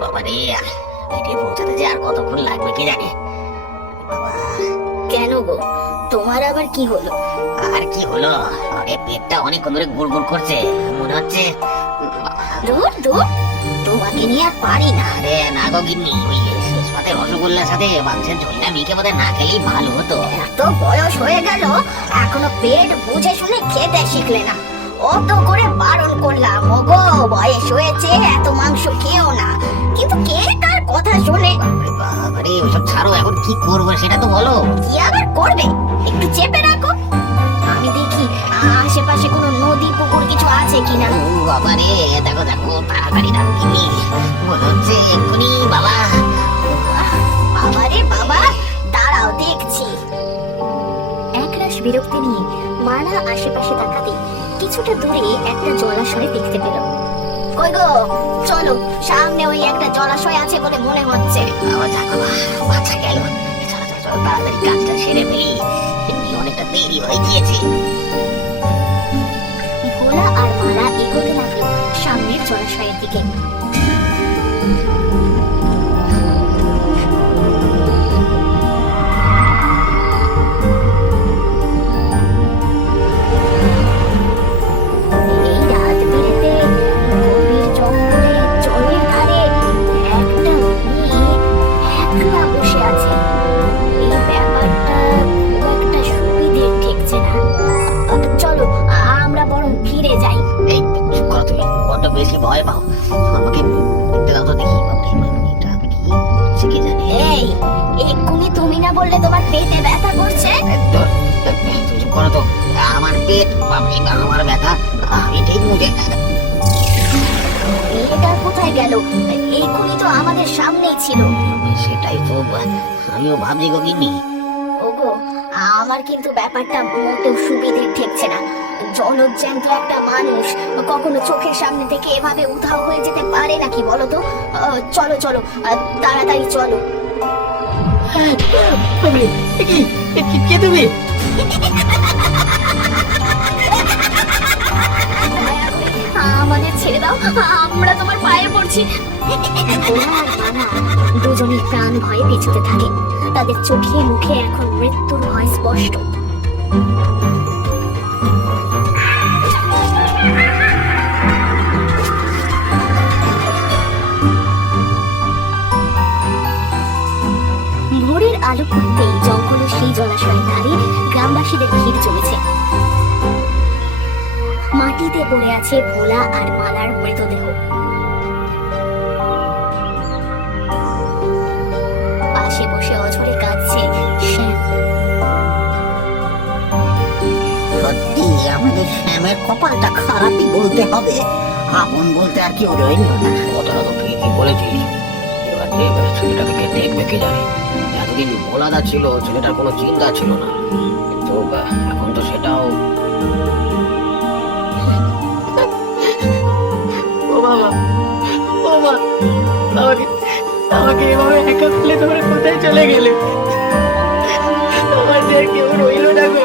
বাবা রে, পেটে পৌঁছাতে যে আর কতক্ষণ লাগবে কে জানে। বাবা, কেন গো, তোমার আবার কি হলো? আর কি হলো, আরে পেটটা অনেকক্ষণ ধরে গুড়গুড় করছে, মনে হচ্ছে। দূর দূর, তোমাকে নিয়ে আর পারি না। আরে না গো গিন্নি, ওই শেষ পাতে রসগোল্লার সাথে মাংসের ঝোলটা মেখে বোধহয় না খেলেই ভালো হতো। এত বয়স হয়ে গেল, এখনো পেট বুঝে শুনে খেতে শিখলে না। অত করে বারণ করলাম, ওগো বয়স হয়েছে, এত মাংস খেও না, কিন্তু কে কার কথা শোনে? আরে ওইসব ছাড়ো, এখন কি করবো সেটা তো বলো। কি আবার করবে, একটু চেপে রাখো, আমি দেখি আশেপাশে কোনো নদী পুকুর কিছু আছে কিনা। বাবা রে, দেখো দেখো, তাড়াতাড়ি দাও গিন্নি, মনে হচ্ছে এক্ষুনি। বাবা, বাবা রে বাবা, দাঁড়াও দেখছি। একরাশ বিরক্তি নিয়ে মালা আশেপাশে তাকাতে কিছুটা দূরে একটা জলাশয় দেখতে পেল। কই গো, চলো, সামনে ওই একটা জলাশয় আছে বলে মনে হচ্ছে। বাবা যাক, বাবা বাচ্চা গেল। চলো চলো চলো, তাড়াতাড়ি কাজটা সেরে ফেলি, এমনি অনেকটা দেরি হয়ে গিয়েছে। ভোলা আর মালা এগোতে লাগলো সামনের জলাশয়ের দিকে। এই রাত বিরেতে গভীর জঙ্গলে জলের ধারে একটা মেয়ে একলা বসে আছে। এই ব্যাপারটা খুব একটা সুবিধের ঠেকছে না। চলো, আমরা বরং ফিরে যাই। এই চুপ করো তুমি, বড্ড বেশি ভয় পাও। আমাকে দেখতে দাও তো দেখি। বাবা রে, এটা কি হচ্ছে কে জানে। এই, এক্ষুনি তুমি না বললে তোমার পেটে ব্যথা করছে? তুমি চুপ করো তো, আমার পেট, বাবা রে, আমার ব্যথা আমি ঠিক বুঝে। এটা কোথায় গেল? এক্ষুনি তো আমাদের সামনেই ছিল। সেটাই তো আমিও ভাবছি গো গিন্নি। ওগো, আমার কিন্তু ব্যাপারটা মোটেও সুবিধের ঠেকছে না। জলজ্যান্ত একটা মানুষ কখনো চোখের সামনে থেকে এভাবে উধাও হয়ে যেতে পারে নাকি বলো তো? চলো চলো, তাড়াতাড়ি চলো। কে তুমি? আমাদের ছেড়ে দাও, আমরা তোমার পায়ে পড়ছি। ভোলা আর মালা দুজনেই প্রাণ ভয়ে পেছতে থাকে। তাদের চোখে মুখে এখন মৃত্যুর ভয় স্পষ্ট। ভোরের আলো ফুটতেই জঙ্গলের সেই জলাশয়ের ধারে গ্রামবাসীদের ভিড় জমেছে। মাটিতে পড়ে আছে ভোলা আর মালার মৃতদেহ। পাশে বসে অঝরে কাঁদছে শ্যাম। সত্যি আমাদের শ্যামের কপালটা খারাপই বলতে হবে, আপন বলতে আর কেউ রইল না। কথাটা তো ঠিকই বলেছিস। এবার ছেলেটাকে কে দেখবে কে জানে। এতদিন ভোলাদা ছিল, ছেলেটার কোনো চিন্তা ছিল না, কিন্তু এখন তো সেটাও। ও বাবা, ও মা, আমাকে আমাকে এভাবে একা ফেলে তোমরা কোথায় চলে গেলে? আমাদের কেউ রইল না গো।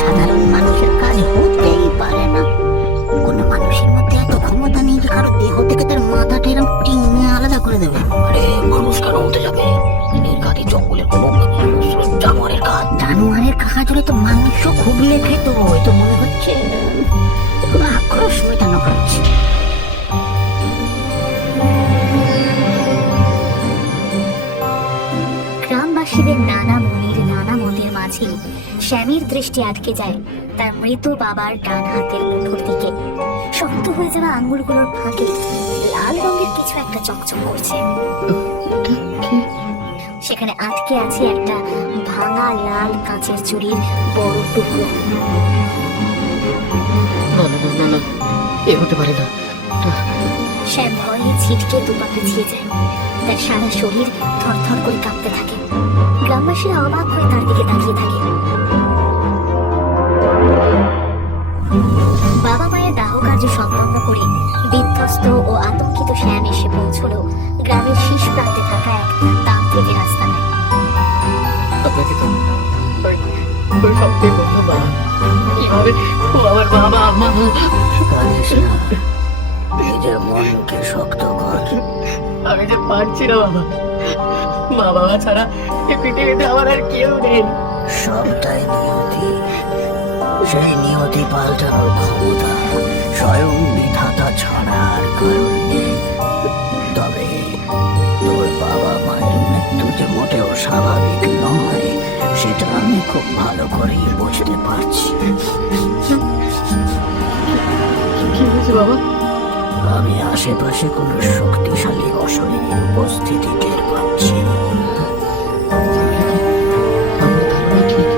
সাধারণ মানুষের কাজ হতেই পারে না। কোনো মানুষের মধ্যে এত ক্ষমতা নেই যে কারো দেহ থেকে তার মাথাটা এরকম টিঙে আলাদা করে দেবে। আরে মানুষ কেন হতে যাবে? এর কাছে জঙ্গলের কোনো জানোয়ারের কাজ। জানোয়ারের কাজ হলে তো মাংস খুবলে খেত। ওই তো মনে হচ্ছে আক্রোশ মেটানো হচ্ছে। গ্রামবাসীদের নানা মনের নানা মতের মাঝে শ্যামের দৃষ্টি আটকে যায় তার মৃত বাবার ডান হাতের মুঠোর দিকে। শক্ত হয়ে যাওয়া আঙ্গুলগুলোর ফাঁকে লাল রঙের কিছু একটা চকচক করছে। সেখানে আটকে আছে একটা ভাঙা লাল কাঁচের চুড়ির বড় টুকরো। না না না না, এ হতে পারে না। শ্যাম ভয়ে ছিটকে দুপা পিছিয়ে যায়। তার সারা শরীর থরথর করে কাঁপতে থাকে। গ্রামবাসীরা অবাক হয়ে তার দিকে তাকিয়ে থাকে। বাবা মায়ের দাহ কার্য সম্পন্ন করে বিধ্বস্ত ও আতঙ্কিত শ্যাম এসে পৌঁছলো গ্রামের শেষ প্রান্তে থাকা এক তান্ত্রিকের আস্তানায়। আপনাকে তো ওই সবটাই বলতো বাবা, কিভাবে ও আমার বাবা মা। কাঁদিস না, নিজের মনকে শক্ত কর। আমি যে পারছি না বাবা, মা বাবা ছাড়া এই পৃথিবীতে আমার আর কেউ নেই। সবটাই নিয়তি, সেই নিয়তি পাল্টানোর ক্ষমতা স্বয়ং বিধাতা ছাড়া আর কারণ নেই। তবে তোর বাবা মায়ের মৃত্যু যে মোটেও স্বাভাবিক নয়, সেটা আমি খুব ভালো করেই বুঝতে পারছি। কি হয়েছে বাবা? আমি আশেপাশে কোনো শক্তিশালী অশরীরীর উপস্থিতি টের পাচ্ছি। আমার ধারণা ঠিক,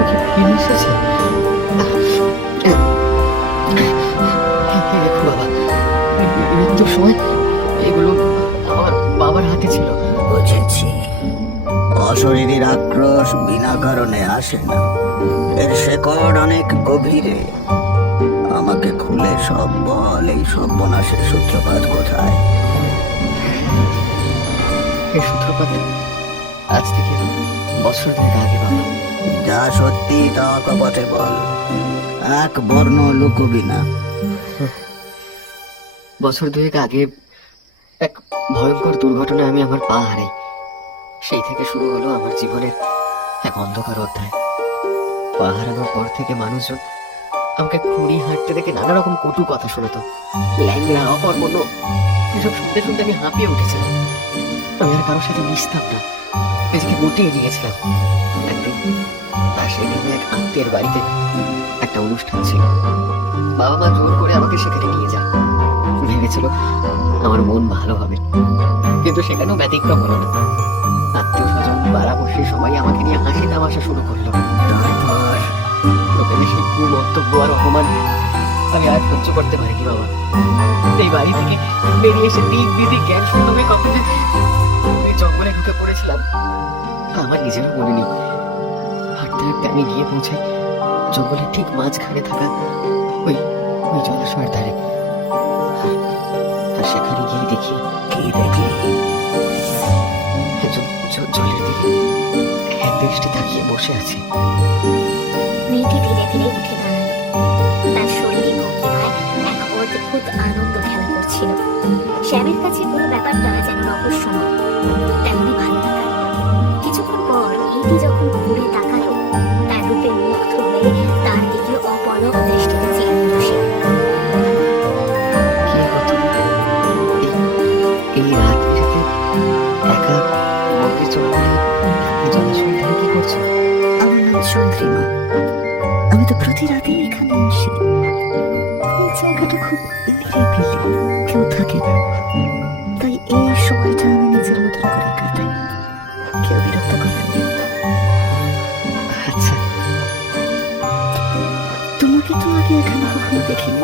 ওকে ফিরে এসেছে। দেখো বাবা, মৃত্যুর সময় এগুলো আমার বাবার হাতে ছিল। বুঝেছি, অশরীরীর আক্রোশ বিনা কারণে আসে না, এর শেকড় অনেক গভীরে। আমাকে খুলে সব বল, এই সর্বনাশের সূত্রপাত কোথায়? এই সূত্রপাত আজ থেকে বছর দুয়েক আগে বাবা। যা সত্যি তা কপটে বল, এক বর্ণ লুকোবি না। বছর দুয়েক আগে এক ভয়ঙ্কর দুর্ঘটনায় আমি আমার পা হারাই। সেই থেকে শুরু হলো আমার জীবনের এক অন্ধকার অধ্যায়। পা হারানোর পর থেকে মানুষজন আমাকে খুঁড়ি হাঁটতে দেখে নানা রকম কটু কথা শোনাতো। ল্যাংড়া, অকর্মণ্য, এসব শুনতে শুনতে আমি হাঁপিয়ে উঠেছিলাম। আমি আর কারোর সাথে মিশতাম না, নিজেকে গুটিয়ে দিয়েছিলাম। একদিন পাশের গ্রামে এক আত্মীয়ের বাড়িতে একটা অনুষ্ঠান ছিল। বাবা মা জোর করে আমাকে সেখানে নিয়ে যায়। ভেবেছিল আমার মন ভালো হবে, কিন্তু সেখানেও ব্যতিক্রম হলো না। আত্মীয় স্বজন পাড়াপড়শি সবাই আমাকে নিয়ে হাসি তামাশা শুরু করলো। তারপর লোকেদের সেই কুমন্তব্য আর অপমান আমি আর সহ্য করতে পারিনি বাবা। এই বাড়ি থেকে বেরিয়ে এসে দিক বিদিক জ্ঞান শূন্য হয়ে কখন যে ওই জঙ্গলে ঢুকে পড়েছিলাম আমার নিজেরও মনে নেই। হাঁটতে হাঁটতে আমি গিয়ে পৌঁছাই জঙ্গলের ঠিক মাঝখানে থাকা ওই ওই জলাশয়ের ধারে। আর সেখানে গিয়ে দেখি কি দেখলি? একজন জলের দিকে এক দৃষ্টি তাকিয়ে বসে আছে। মেয়েটি ধীরে ধীরে উঠে দাঁড়ালো। তার শরীরে ভঙ্গিমায় এক অদ্ভুত আনন্দ খেলা করছিল। শ্যামের কাছে পুরো ব্যাপারটা যেন রহস্যময়, তেমনি ভালো লাগা। কিছুক্ষণ পর মেয়েটি যখন ঘুরে তাকালো, তার রূপে মুগ্ধ হয়ে তার দিকে অপলক দৃষ্টিতে চেয়ে নিল সে। কি হতো এই রাত রাতে একা গভীর জঙ্গলে এই জলাশয়ের ধারে কি করছো? আমার নাম চন্দ্রিমা। আমি তো প্রতি রাতেই এখানে আসি। এই জায়গাটা খুব নিরিবিলি, কেউ থাকে না, তাই এই সময়টা আমি নিজের মতন করে কাটাই। কেউ বিরক্ত করে না। আচ্ছা, তোমাকে তো আগে এখানে কখনো দেখিনি।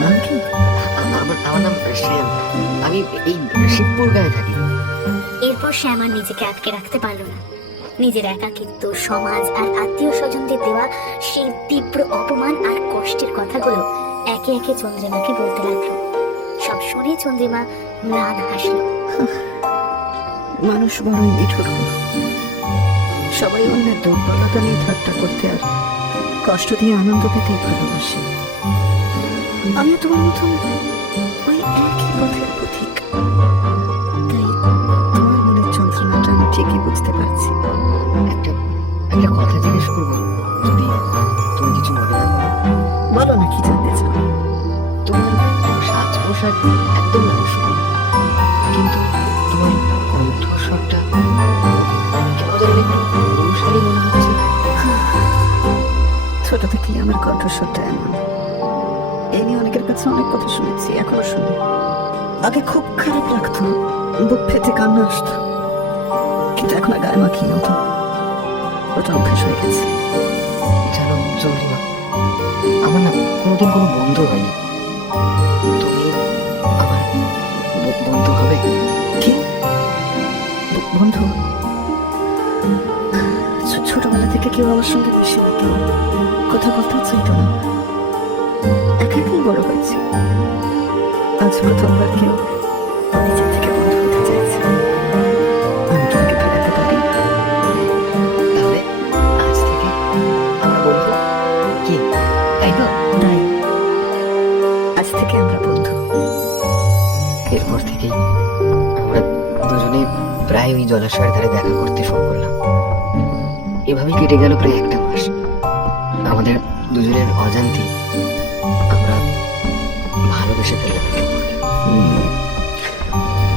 নাম কি? আমার নাম শ্যাম। আমি এই শিবপুর গায়ে থাকি। এরপর শ্যাম আর নিজেকে আটকে রাখতে পারল না। নিজের একাকিত্ব, সমাজ আর আত্মীয় স্বজনদের দেওয়া সেই তীব্র অপমান আর কষ্টের কথাগুলো একে একে চন্দ্রিমাকে বলতে লাগলো। সব শুনে চন্দ্রিমা ম্লান হাসলো। মানুষ বড়ই নিঠুর। সবাই অন্যের দুর্বলতা নিয়ে ঠাট্টা করতে আর কষ্ট দিয়ে আনন্দ পেতে ভালোবাসে। আমি তোমার মতন ওই একই পথের পথিক, তাই তোমার মনের যন্ত্রণাটা আমি ঠিকই বুঝতে পারছি। একটা একটা কথা জিজ্ঞেস করবো, যদি তুমি কিছু মনে না করো? বলো না, কি জানতে চাও? তোমার সাজ পোশাক একদম মানুষের, কিন্তু তোমার কণ্ঠস্বরটা কেন জানি একটু অনুসারী মনে হচ্ছে। ছোট থেকেই আমার কণ্ঠস্বরটা এমন। এই নিয়ে অনেকের কাছে অনেক কথা শুনেছি, এখনো শুনি। আগে খুব খারাপ লাগতো, বুক ফেটে কান্না আসতো, কিন্তু এখন আর গায়ে মাখিয়ে মতো ওটা অভ্যেস হয়ে গেছে। জানো চন্দ্রিমা, আমার না কোনোদিন কোনো বন্ধু হয়নি। তুমি আমার বন্ধু হবে? কি বন্ধু? ছোটবেলা থেকে কেউ আমার সঙ্গে বেশি কেউ কথা বলতেও চাইতো না, একাই বড় হয়েছে। আজ প্রথমবার কেউ নিজের থেকে বন্ধু হতে চাইছে। আমি কি তাকে ফেরাতে পারি? তাহলে আজ থেকে আমরা বন্ধু, কি তাই তো? প্রায় ওই জলাশয়ের ধারে দেখা করতে শুরু করলাম। এভাবেই কেটে গেল প্রায় একটা মাস। আমাদের দুজনের অজান্তে আমরা ভালোবেসে ফেললাম একে অপরকে।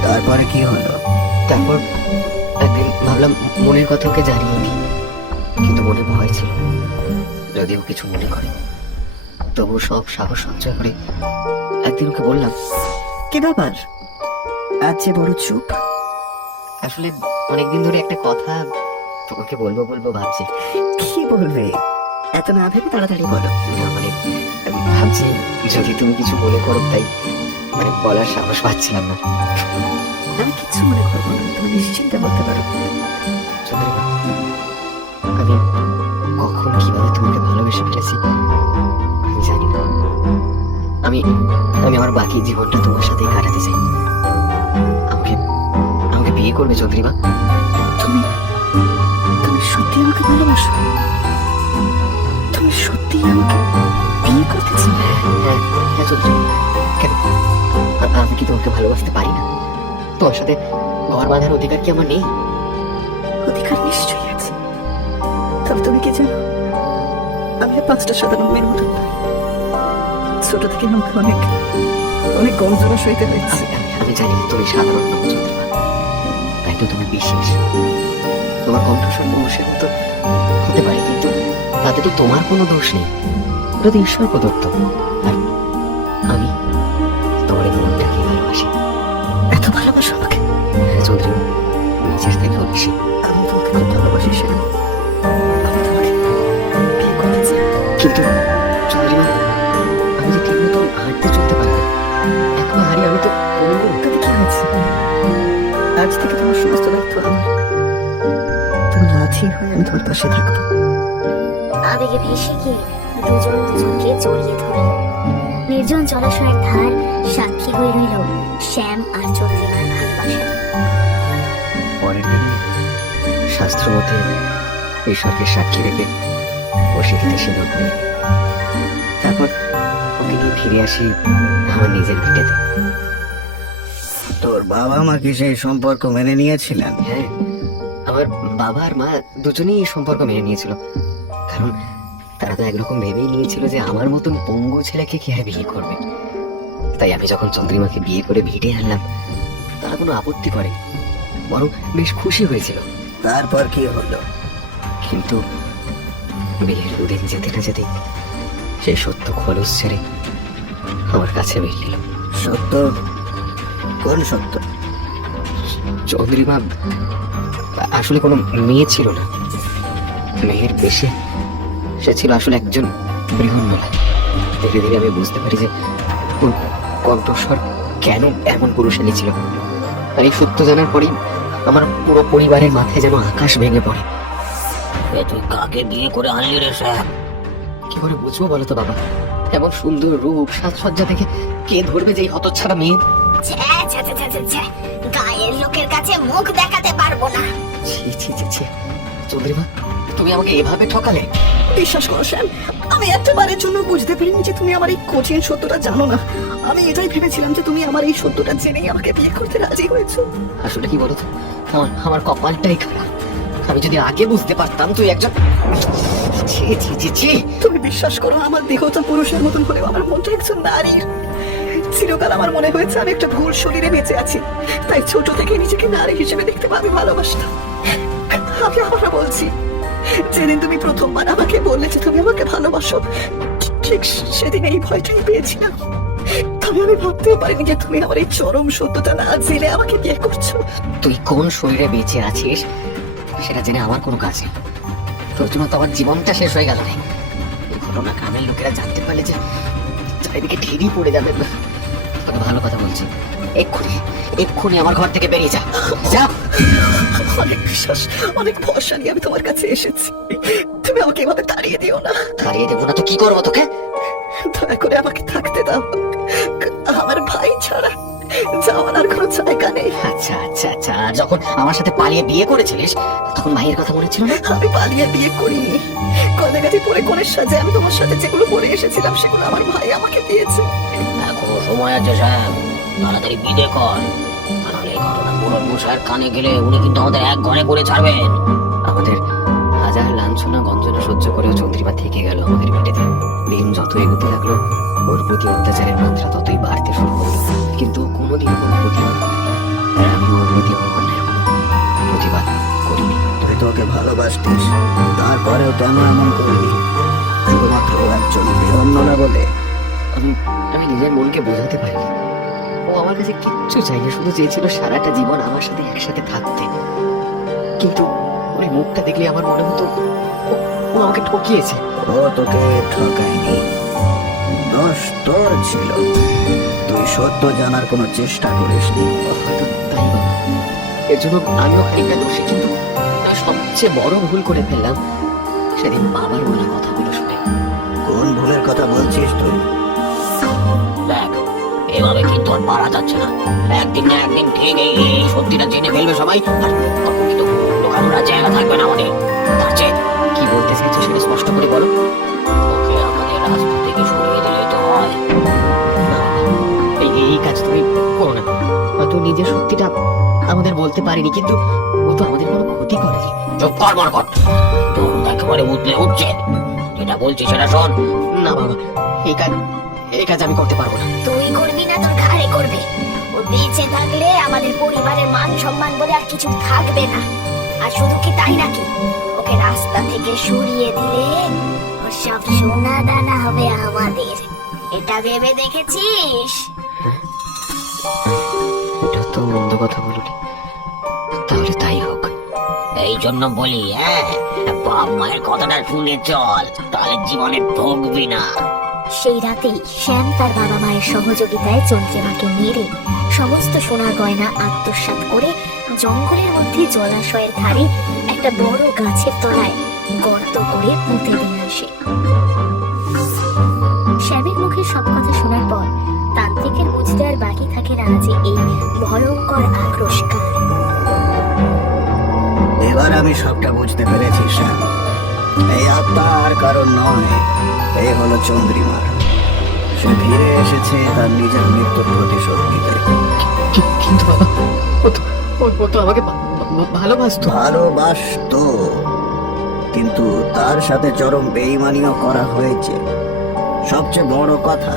তারপরে কি হলো? তারপর একদিন ভাবলাম মনের কথা ওকে জানিয়ে দিই, কিন্তু মনে ভয় ছিল যদি ও কিছু মনে করে। তবু সব সাহস সঞ্চয় করে একদিন ওকে বললাম, কি ব্যাপার আজ যে বড় চুপ? আসলে অনেকদিন ধরে একটা কথা তোমাকে বলবো বলবো ভাবছি। কি বলবে? এত না ভেবে তাড়াতাড়ি বলো। না মানে ভাবছি যদি তুমি কিছু মনে করো, তাই মানে বলার সাহস পাচ্ছিলাম না। আমি কিচ্ছু মনে করবো না, তুমি নিশ্চিন্তে বলতে পারো। চন্দ্রিমা, আমি কখন কিভাবে তোমাকে ভালোবেসে ফেলেছি আমি জানি না। আমি আমি আমার বাকি জীবনটা তোমার সাথেই কাটাতে চাই। আমাকে আমাকে বিয়ে করবে চন্দ্রিমা? তুমি তুমি সত্যি আমাকে ভালোবাসো? তুমি সত্যি আমাকে বিয়ে করতে চাও? হ্যাঁ হ্যাঁ চন্দ্রিমা, কেন আমি কি তোমাকে ভালোবাসতে পারি না? তোমার সাথে ঘর বাঁধার অধিকার কি আমার নেই? অধিকার নিশ্চয়ই আছে, তবে তুমি কি জানো আমি আর 5টা সাধারণ মেয়ের মতো নই। ছোট থেকে আমাকে অনেক অনেক গঞ্জনা সইতে হয়েছে। আমি জানি তুমি সাধারণ নও চন্দ্রিমা, তাই তো তুমি বিশেষ। তোমার কণ্ঠস্বর পুরুষের মতো হতে পারে, কিন্তু তাতে তো তোমার কোনো দোষ নেই। ওটা তো ঈশ্বর প্রদত্ত। আর আমি তোমার এই মনটাকে ভালোবাসি। এত ভালোবাসো আমাকে? হ্যাঁ চন্দ্রিমা, নিজের থেকেও বেশি। আমি তোমাকে খুব ভালোবাসি সেরকম। আমি তোমাকে বিয়ে করতে চাই। কিন্তু চন্দ্রিমা, আমি যে ঠিক মতো হাঁটতে চলতে পারি না। এক পা হারিয়ে আমি তো পঙ্গু। তাতে কি হয়েছে? আজ থেকে তোমার সমস্ত দায়িত্ব আমার। তুমি লাঠি হয়ে আমি তোমার পাশে থাকবো। আবেগে ভেসে গিয়ে দুজন দুজনকে জড়িয়ে ধরল। নির্জন জলাশয়ের ধার সাক্ষী হয়ে রইল শ্যাম আর চন্দ্রিমার ভালোবাসা। পরের দিন শাস্ত্র মতে ঈশ্বরকে সাক্ষী রেখে বসে দিতে সিঁদুর পরে তারপর ওকে নিয়ে ফিরে আসি আমার নিজের ভিটেতে। তোর বাবা মা কি সেই সম্পর্ক মেনে নিয়েছিলেন? হ্যাঁ, আমার বাবা আর মা দুজনেই এই সম্পর্ক মেনে নিয়েছিল। কারণ তারা তো একরকম ভেবেই নিয়েছিল যে আমার মতন পঙ্গু ছেলেকে কি আর বিয়ে করবে। তাই আমি যখন চন্দ্রিমাকে বিয়ে করে ভিটে আনলাম, তারা কোনো আপত্তি করেনি, বরং বেশ খুশি হয়েছিল। তারপর কি হলো? কিন্তু বিয়ের দুদিন যেতে না যেতে সেই সত্য খোলস ছেড়ে আমার কাছে বেরিয়ে এলো। সত্য? কোন সত্য? চন্দ্রিমা আসলে কোনো মেয়ে ছিল না, মেয়ের বেশে সে ছিল আসলে একজন বৃহন্নলা। ধীরে ধীরে আমি বুঝতে পারি যে ওর কণ্ঠস্বর কেন এমন পুরুষালী ছিল। আর এই সত্য জানার পরেই আমার পুরো পরিবারের মাথায় যেন আকাশ ভেঙে পড়ে। তুই কাকে বিয়ে করে আনলি রে স্যার? কি করে বুঝবো বলো তো বাবা? এমন সুন্দর রূপ সাজসজ্জা থেকে কে ধরবে যে এই হতচ্ছাড়া মেয়ে? গায়ের লোকের কাছে মুখ দেখাতে পারবো না। ছি ছি ছি ছি, চন্দ্রিমা তুমি আমাকে এভাবে ঠকালে? বিশ্বাস করো শ্যাম, আমি একবারের জন্য বুঝতে পারিনি যে তুমি আমার এই কঠিন সত্যটা জানো না। আমি এটাই ভেবেছিলাম যে তুমি আমার এই সত্যটা জেনেই আমাকে বিয়ে করতে রাজি হয়েছো। আসলে কি বলতো, আমার কপালটাই খারাপ। আমি যদি আগে বুঝতে পারতাম তুই একজন। ছি ছি ছি ছি, তুমি বিশ্বাস করো, আমার দেহটা পুরুষের মতন হলেও আমার মনটা একজন নারীর। চিরকাল আমার মনে হয়েছে আমি একটা ভুল শরীরে বেঁচে আছি, তাই ছোট থেকে নিজেকে নারী হিসেবে দেখতে আমি ভালোবাসতাম। আমি আবার বলছি, যেদিন তুমি প্রথমবার আমাকে বললে যে তুমি আমাকে ভালোবাসো, ঠিক সেদিন এই ভয়টাই পেয়েছিলাম। তবে আমি ভাবতেও পারিনি যে তুমি আমার এই চরম সত্যটা না জেনে আমাকে বিয়ে করছো। তুই কোন শরীরে বেঁচে আছিস সেটা জেনে আমার কোনো কাজ নেই। তোর জন্য তো আমার জীবনটা শেষ হয়ে গেল রে। এই ঘটনা গ্রামের লোকেরা জানতে পারলে যে চারিদিকে ঢেরি পড়ে যাবে। তোকে ভালো কথা বলছি, এক্ষুনি এক্ষুনি আমার ঘর থেকে বেরিয়ে যা। যা। অনেক বিশ্বাস, অনেক ভরসা নিয়ে আমি তোমার কাছে এসেছি। তুমি আমাকে এভাবে তাড়িয়ে দিও না। তাড়িয়ে দেবো না তো কি করবো তোকে? দয়া করে আমাকে থাকতে দাও। আমার ভাই ছাড়া যাওয়ার আর কোনো জায়গা নেই। আচ্ছা আচ্ছা আচ্ছা, আর যখন আমার সাথে পালিয়ে বিয়ে করেছিলিস তখন ভাইয়ের কথা মনে ছিল না? আমি পালিয়ে বিয়ে করিনি। কনেগাটি পরে কোণের সাজে আমি তোমার সাথে যেগুলো পরে এসেছিলাম সেগুলো আমার ভাই আমাকে দিয়েছে। এখনো সময় আছে স্যার, তাড়াতাড়ি বিয়ে কর, নাহলে ঘটনা পুরন মশাইয়ের কানে গেলে উনি কিন্তু আমাদের এক ঘরে করে ছাড়বেন। আমাদের হাজার লাঞ্ছনা গঞ্জনা সহ্য করেও চন্দ্রিমা থেকে গেল আমাদের পেটেতে। দিন যত এগোতে লাগলো ওর প্রতি অত্যাচারের মাত্রা ততই বাড়তে শুরু করলো, কিন্তু ও কোনোদিনও কোনো প্রতিবাদ করেনি। আর আমি ওর প্রতি অন্যায় কোনো প্রতিবাদ করিনি। তুই তো ওকে ভালোবাসতিস, তারপরেও কেন এমন করলি? শুধুমাত্র ও একজন বৃহন্নলা বলে? আমি আমি নিজের মনকে বোঝাতে পারিনি। ও আমার কাছে কিচ্ছু চাইনি, শুধু চেয়েছিল সারাটা জীবন আমার সাথে একসাথে থাকতে। কিন্তু ওই মুখটা দেখলে আমার মনে হতো ও আমাকে ঠকিয়েছে। ও তোকে ঠকায়নি, দোষ তোর ছিল। তুই সত্য জানার কোনো চেষ্টা করিসনি। হয়তো তাই বাবা, এর জন্য আমিও খানিকটা দোষী, কিন্তু সবচেয়ে বড় ভুল করে ফেললাম সেদিন বাবার বলা কথাগুলো শুনে। কোন ভুলের কথা বলছিস তুই? দেখ, এভাবে কিন্তু আর পারা যাচ্ছে না। একদিন না একদিন ঠিক এই সত্যিটা জেনে ফেলবে সবাই, আর তখন কিন্তু লোকানোর আর জায়গা থাকবে না আমাদের। তার চেয়ে কি বলতে চাইছো সেটা স্পষ্ট করে বলো। ওকে আমাদের রাস্তা থেকে সরিয়ে দিলে তো হয়। না, এই কাজ তুমি করো না। হয়তো নিজের সত্যিটা আমাদের বলতে পারিনি, কিন্তু ও তো আমাদের কোনো ক্ষতি করেনি। চুপ কর মরকট, তোর একেবারে উঠলে উঠছে। যেটা বলছি সেটা শোন। না বাবা, এই কাজ আমি করতে পারবো না। তুই করবি না, তোর ঘাড়ে করবে। ও বেঁচে থাকলে আমাদের পরিবারের মান সম্মান বলে আর কিছু থাকবে না। আর শুধু কি তাই নাকি, ওকে রাস্তা থেকে সরিয়ে দিলে ওর সব সোনা দানা হবে আমাদের। এটা ভেবে দেখেছিস? এটা তো মন্দ কথা বলনি, তাহলে তাই হোক। এই জন্য বলি, হ্যাঁ, বাপ মায়ের কথাটা শুনে চল, তাহলে জীবনে ভোগবি না। সেই রাতেই শ্যাম তার বাবা মায়ের সহযোগিতায় চন্দ্রিমাকে মেরে সমস্ত সোনা গয়না আত্মসাৎ করে জঙ্গলের মধ্যে জলাশয়ের ধারে একটা বড় গাছের তলায় গর্ত করে পুঁতে দিয়ে আসে। শ্যামের মুখে সব কথা শোনার পর তান্ত্রিকের বুঝতে আর বাকি থাকে না যে এই ভয়ঙ্কর আক্রোশ কার। এবার আমি সবটা বুঝতে পেরেছি শ্যাম। এই আত্মা আর কারণ নয়, এই হলো চন্দ্রিমার। সে ফিরে এসেছে তার নিজের মৃত্যুর প্রতিশোধ নিতে। কিন্তু বাবা, ও তো আমাকে ভালোবাসতো। ভালোবাসতো, কিন্তু তার সাথে চরম বেইমানিও করা হয়েছে। সবচেয়ে বড় কথা,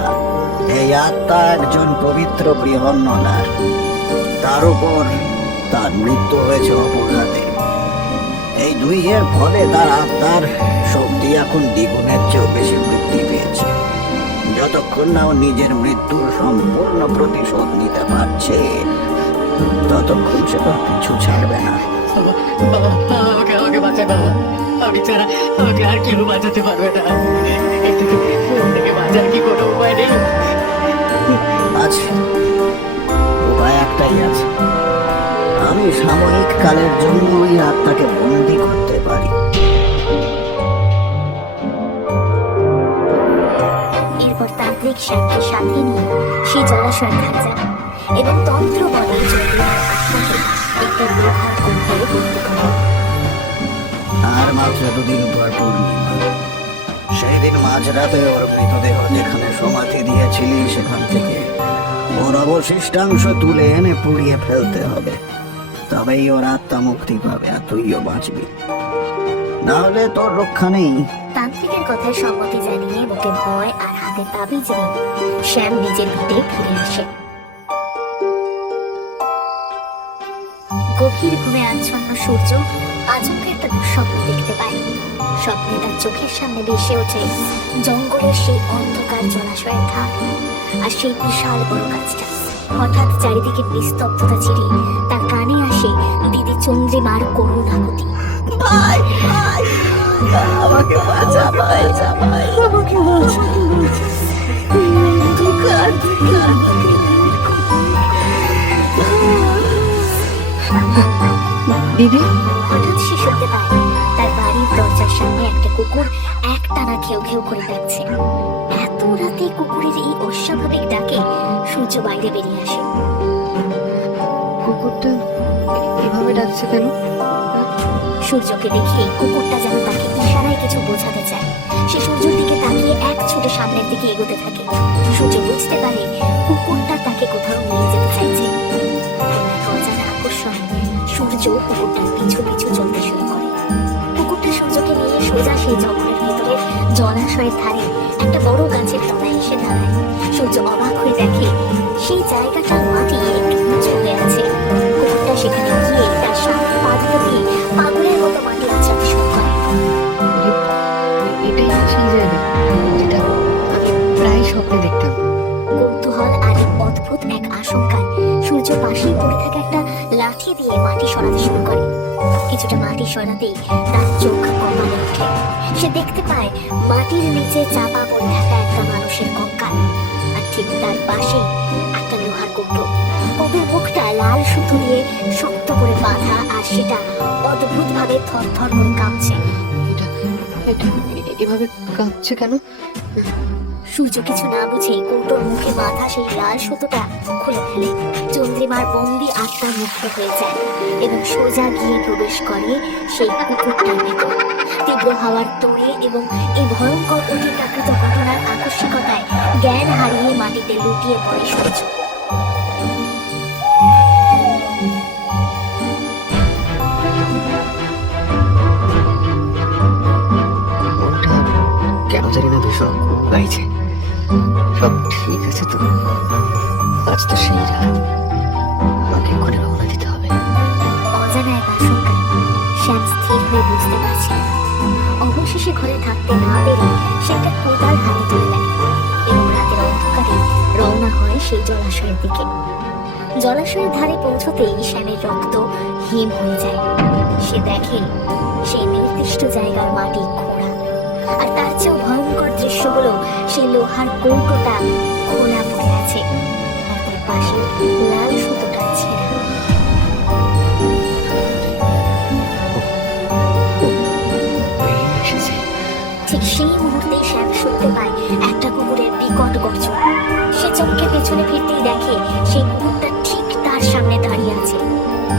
এই আত্মা একজন পবিত্র বৃহন্নলার। তার উপর তার মৃত্যু হয়েছে অপঘাতে। এই দুই এর ফলে তার আত্মার শক্তি এখন দ্বিগুণের চেয়েও বেশি বৃদ্ধি পেয়েছে। যতক্ষণ না ও নিজের মৃত্যুর সম্পূর্ণ প্রতিশোধ নিতে পারছে, ততক্ষণ সে তার পিছু ছাড়বে না। বাবা, আমাকে বাঁচায় বাবা। আমি ছাড়া আমাকে আর কেউ বাঁচাতে পারবে না। এর থেকে বাঁচার কি কোনো উপায় নেই? আছে, উপায় একটাই আছে। আমি সাময়িক কালের জন্য ওই আত্মাকে বন্দী করতে পারি। এরপর তান্ত্রিক শ্যামকে সাথে নিয়ে সেই জলাশয়ের ধারে যান এবং তন্ত্র বলে চন্দ্রিমার আত্মাকে একটা লোহার কুণ্ডলে বন্দি করেন। আর মাত্র দুদিন পর পূর্ণিমা। সেই দিন মাঝরাতে ওর মৃতদেহ যেখানে সমাধি দিয়েছিলি সেখান থেকে ওর অবশিষ্টাংশ তুলে এনে পুড়িয়ে ফেলতে হবে। তবেই ওর আত্মা মুক্তি পাবে আর তুইও বাঁচবি, নাহলে তোর রক্ষা নেই। তান্ত্রিকের কথায় সম্মতি জানিয়ে বুকে ভয় আর হাতে তাবিজ নিয়ে শ্যাম নিজের ভিটে ফিরে আসে। গভীর ঘুমে আচ্ছন্ন সূর্য আচমকা একটা দুঃস্বপ্ন দেখতে পায়। স্বপ্নে তার চোখের সামনে ভেসে ওঠে জঙ্গলের সেই অন্ধকার জলাশয়ের ধার আর সেই বিশাল বড় গাছটা। হঠাৎ চারিদিকে নিস্তব্ধতা ছিঁড়ে তার কানে আসে দিদি চন্দ্রিমার করুণ আকুতি। ভাই ভাই, আমাকে বাঁচা ভাই, ভাই আমাকে বাঁচা। দিদি, হঠাৎ সে শুনতে পায় তার বাড়ির দরজার সামনে একটা কুকুর একটানা ঘেউ ঘেউ করে ডাকছে। এত রাতে কুকুরের এই অস্বাভাবিক ডাকে সূর্য বাইরে বেরিয়ে আসে। কুকুরটা এভাবে ডাকছে কেন? সূর্যকে দেখে কুকুরটা যেন তাকে ইশারায় কিছু বোঝাতে চায়। সে সূর্যের দিকে তাকিয়ে এক ছুটে সামনের দিকে এগোতে থাকে। সূর্য বুঝতে পারে কুকুরটা তাকে কোথাও নিয়ে যেতে চাইছে। এক অজানা সূর্য কুকুরটার পিছু পিছু চলতে শুরু করে। কুকুরটা সূর্যকে নিয়ে সোজা সেই জঙ্গলের ভেতরে জলাশয়ের ধারে একটা বড় গাছের তলায় এসে দাঁড়ায়। সূর্য অবাক হয়ে দেখে সেই জায়গাটার মাটি একটু উঁচু হয়ে আছে। কুকুরটা সেখানে গিয়ে তার সামনে পা দুটো দিয়ে পাগলের মতো মাটি আছাড়তে শুরু করে। এটাই সেই জায়গা যেটা আমি প্রায় স্বপ্নে দেখতাম। কৌতূহল আর এক অদ্ভুত এক আশঙ্কায় সূর্য পাশেই পড়ে থাকা একটা লাঠি দিয়ে মাটি সরাতে শুরু করে। কিছুটা মাটি সরাতেই তার চোখ কপালে ওঠে। সে দেখতে পায় মাটির নিচে চাপা পড়ে থাকা একটা মানুষের কঙ্কাল, আর ঠিক তার পাশে একটা লোহার কৌটো। কৌটোর মুখটা লাল সুতো দিয়ে শক্ত করে বাঁধা, আর সেটা অদ্ভুত ভাবে থরথর করে কাঁপছে। এটা এটা এভাবে কাঁপছে কেন? সূর্য কিছু না বুঝেই কৌটোর মুখে বাঁধা সেই লাল সুতোটা খুলে ফেলে। চন্দ্রিমার বন্দি আত্মা মুক্ত হয়ে যায় এবং সোজা গিয়ে প্রবেশ করে সেই কুকুরটার ভেতর। তীব্র হাওয়ার তোড়ে এবং এই ভয়ঙ্কর অতিপ্রাকৃত ঘটনার আকস্মিকতায় জ্ঞান হারিয়ে মাটিতে লুটিয়ে পড়ে সূর্য। মনটা কেন জানি না ভীষণ গাইছে। সব ঠিক আছে তো? আজ তো সেই রাত, আমাকে এক্ষুনি রওনা দিতে হবে। অজানা এক আশঙ্কায় শ্যাম স্থির হয়ে বুঝতে পারছে না। অবশেষে ঘরে থাকতে না পেরে সে একটা কোদাল হাতে তুলে নেয় এবং রাতের অন্ধকারে রওনা হয় সেই জলাশয়ের দিকে। জলাশয়ের ধারে পৌঁছতেই শ্যামের রক্ত হিম হয়ে যায়। সে দেখে সেই নির্দিষ্ট জায়গার মাটি খোঁড়া, আর তার চেয়েও ভয়ঙ্কর দৃশ্য হলো সেই লোহার কৌটোটা খোলা পড়ে আছে, আর তার পাশে লাল সুতোটা ছেঁড়া। বেরিয়ে এসেছে। ঠিক সেই মুহূর্তে শ্যাম শুনতে পায় একটা কুকুরের বিকট গর্জন। সে চমকে পেছনে ফিরতেই দেখে সেই কুকুরটা ঠিক তার সামনে দাঁড়িয়ে আছে।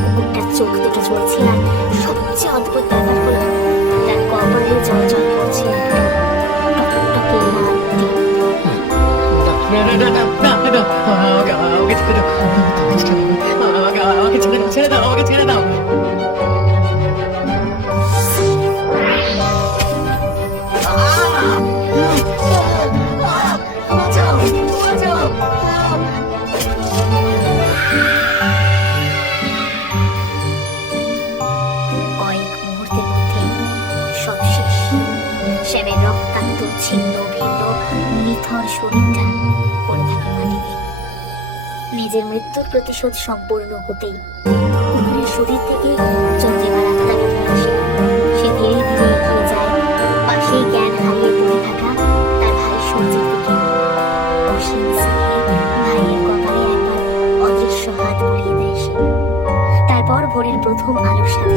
কুকুরটার চোখ দুটো জ্বলছে, আর সবচেয়ে অদ্ভুত ব্যাপার হলো তার কপালে জল জল করছে একটা টকটকে লাল তিল। আমাকে ছেড়ে দাও। কয়েক মুহূর্তের মধ্যে সব শেষ। শ্যামের রক্তাক্ত ছিন্ন ভিন্ন নিথর শরীরটা পড়ে থাকে মাটিতে। নিজের মৃত্যুর প্রতিশোধ সম্পূর্ণ হতেই কুকুরের শরীর থেকে চন্দ্রিমার আত্মা বেরিয়ে আসে। সে ধীরে ধীরে এগিয়ে যায় পাশেই জ্ঞান হারিয়ে পড়ে থাকা তার ভাই সূর্যের দিকে। অসীম স্নেহে ভাইয়ের কপালে একবার অদৃশ্য হাত বুলিয়ে দেয় সে। তারপর ভোরের প্রথম আলোর সাথে